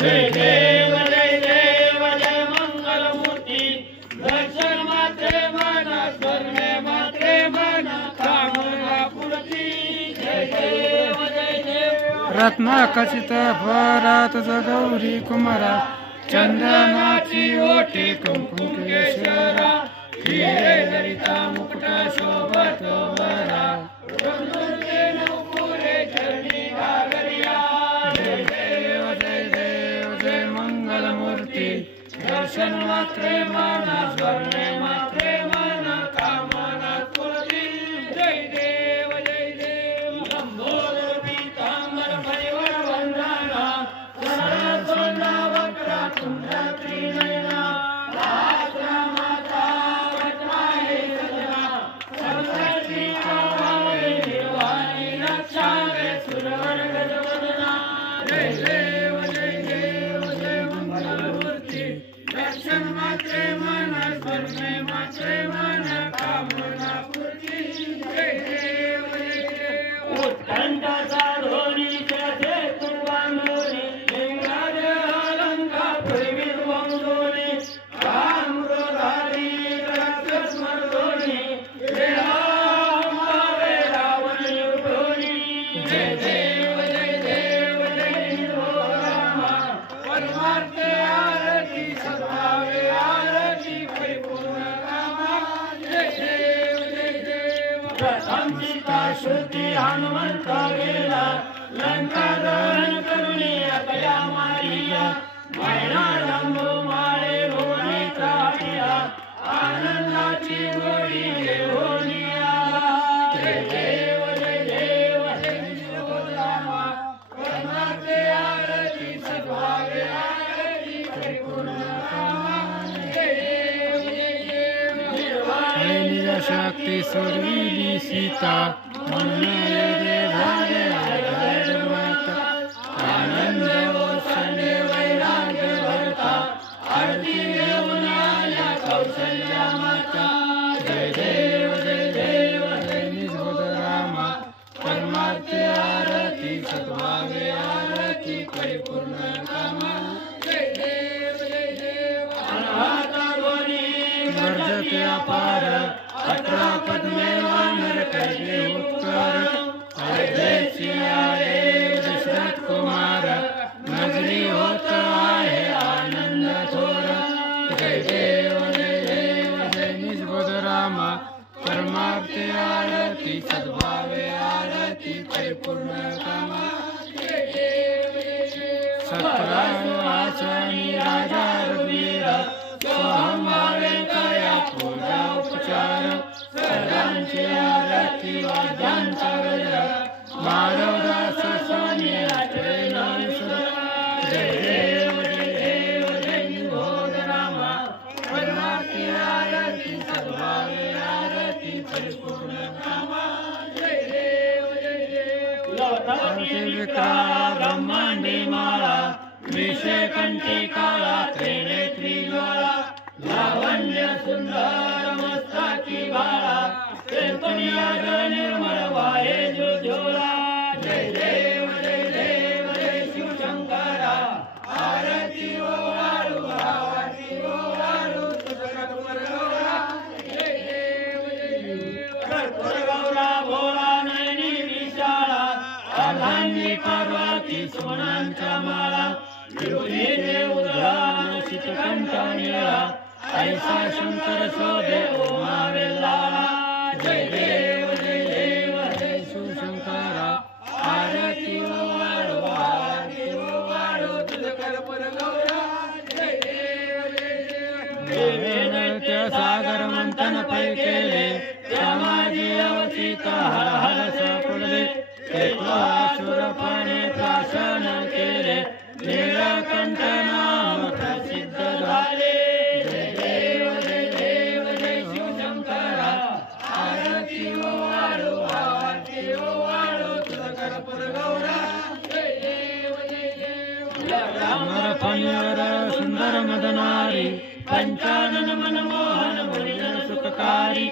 जय देव जय मंगलमूर्ती दर्शन मात्रे मना स्वर्णे मात्रे मना कामना पूर्ती जय देव रत्नाखचित भरात गौरी कुमारा चंदनाची ओटी कुंकुम केशरा हिरे ललिता मुकुट शोभत वरा पुरे चरणी घागरिया जय देव जय मंगलमूर्ती दर्शन मात्रे मना स्वर्णे मात्रे मना कामना पूर्ती जय देव लंबोदर पीतांबर परिवर वंदना सरस्वना वक्र तुंड त्रिनयना राजा माता वटवाहे सजना सरस्वती कावे निर्वाणी रक्षावे सुरवर्ग जगदना जय देव जय मंगलमूर्ती दर्शन मात्रे मना स्वर्णे मात्रे मना कामना पूर्ती जय देव उत्कंठ साधोनी जय कुर्बानोनी लिंगाज अलंकार पूर्वी वंदोनी कामरोधारी राक्षस मर्दोनी वेळांबावे रावण युद्धोनी जय देव जय रामा परमार्थ आरती सद्भावे आरती परिपूर्ण कामा जय देव प्रथम सीता शुद्धी हनुमंत गेला लंका दहन करुणी अकया मारिया मैना लंबू माळे होळी काढिया आनंदाची होळी घेऊन आला जय देव रामा परमार्थ आरती सद्भावे आरती परिपूर्ण कामा जय देव निज शक्ती सोडविली सीता आनंद ओसंडे वैराग्य भरता आरती घेऊन आल्या कौशल्या माता जय देव निजोद रामा परमार्थ आरती सद्भावे आरती परिपूर्ण कामा जय देव अनाहता ध्वनी गर्जते अपार 18 पद्मे वानर कैले उत्कर अयोध्येची आले दशरथ कुमार नगरी होत आहे आनंद थोर जय देव निजबोध रामा परमार्थ आरती सद्भावे आरती परिपूर्ण कामा 17 वाचनी राजा रघुवीर सोहंभावे कया पूजा उपचार सर्वांची आरती वाद्यांचा गजर माधवदास स्वामी आठवे नामसुर जय देव निजोध रामा परमार्थ आरती सद्भावे आरती परिपूर्ण कामा जय देव विक्रा ब्रह्मांडी माळा विषय कंठी काळा त्रिनेत्री ज्वाला लावण्य सुंदर मस्तकी बाळा त्रिपुनिया निर्मळ वाये ज्योला जय देव शिवशंकरा आरती ओवाळू आरती ओवाळू जय देव कर्पूर गौरा भोळा नयनी विशाळा अर्धांगी पार्वती सोनांच्या माळा विभूती देवधान शीतकंठ निळा ऐसा शंकर शोभे ओमा वेल्लाळा जय देव शिवशंकरा आरती ओवाळू तुझ कर्पूर गौरा जय देव सागर मंथन पै केले समाजी अवचित हर हर सपुडले शूरपणे प्राशन केले नीलकंठ नाम प्रसिद्ध झाले जय देव शिवशंकरा आरती ओवाळू तुझ कर्पूर गौरा जय देव फणीवर सुंदर मदनारी पंचानन मनमोहन मुनिजन सुखकारी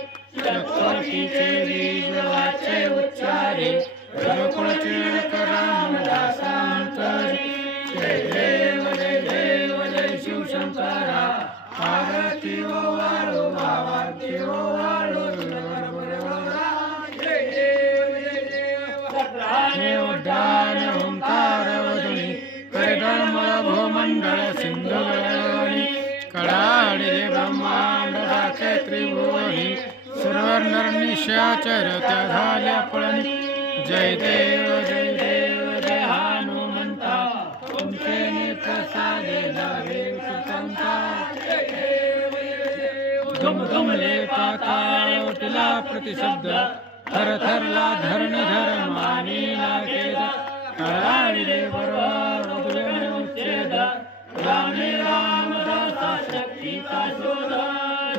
चकोटीचे बीज वाचे उच्चारे रघुकुळ टिळक रामदासांतरी जय देव निशाचर त्या झाल्या पळणी. जय देव जय देव जय हनुमंता, तुमचे प्रसादे लावे सुसंता. घमघमले पाताळ उठला प्रतिशब्द, थरथरला धरण धर्मानी लागेल. कराळिले बरोबर उद्गमे उच्छेद, रामे रामदासा शक्तीचा शोध.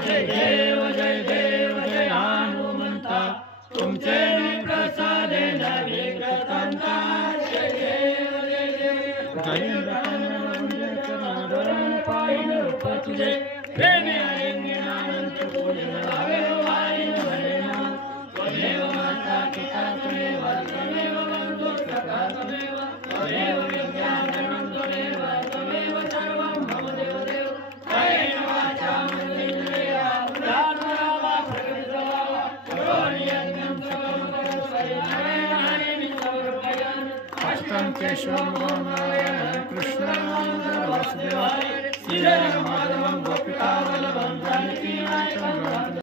जय देव जय देव जय हनुमंता, तुमचे प्रसादे लावे सुसंता. जय देव जय देव पायन रूप तुझे, प्रेमे अनंत पूर्ण भावे वाईन भरेना. त्वमेव माता पिता त्वमेव त्वमेव बंधु सखा त्वमेव, त्वमेव विज्ञानगणं त्वमेव, त्वमेव सर्वं मम देवदेव. कायेन वाचा मनसेन्द्रिया उदात्मना वा प्रकृतिर्वा वा, करोमि यज्ञं सकलं परस्मै नारायणाय समर्पयामि. अष्टं केशवं रामाय कृष्णाय वासुदेवाय, श्रीराम माधवं गोपिका वल्लभं जानकी नाथं.